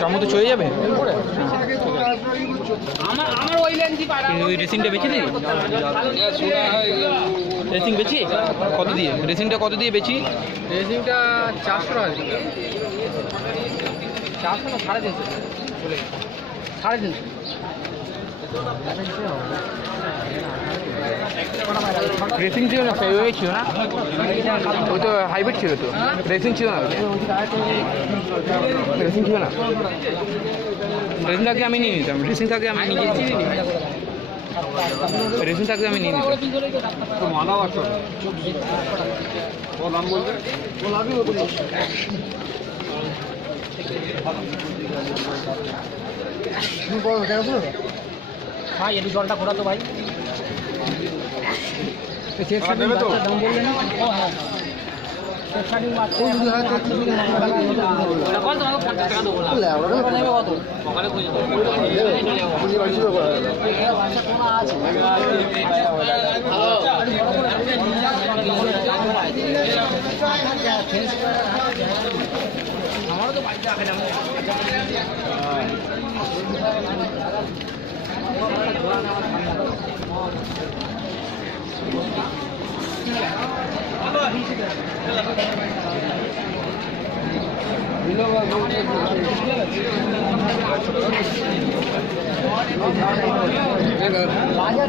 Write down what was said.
Tomato চলে যাবে। রেসিংটা বেশি দিই, রেসিং বেশি কত দিয়ে, রেসিংটা কত দিয়ে বেশি? রেসিংটা 400 টাকা, 400 না 350, 350। রেসিং ছিল না, ওই ছিল না, ওই তো হাইব্রিড ছিল তো, রেসিং ছিল না, রেসিং ছিল না। রেসিং থাকলে আমি নিয়ে নিতাম, রেসিং থাকলে আমি নিয়ে নিতাম, রেসিং থাকলে আমি নিয়ে নিতাম। মালাও আছে, ও নাম বলবে, ও লাভই হতো। ভাই একটু জলটা ঘোরা তো ভাই, দেবে তো দাম বললেন না? ও হ্যাঁ, আমারও তো বাড়িতে আসে না। বাজার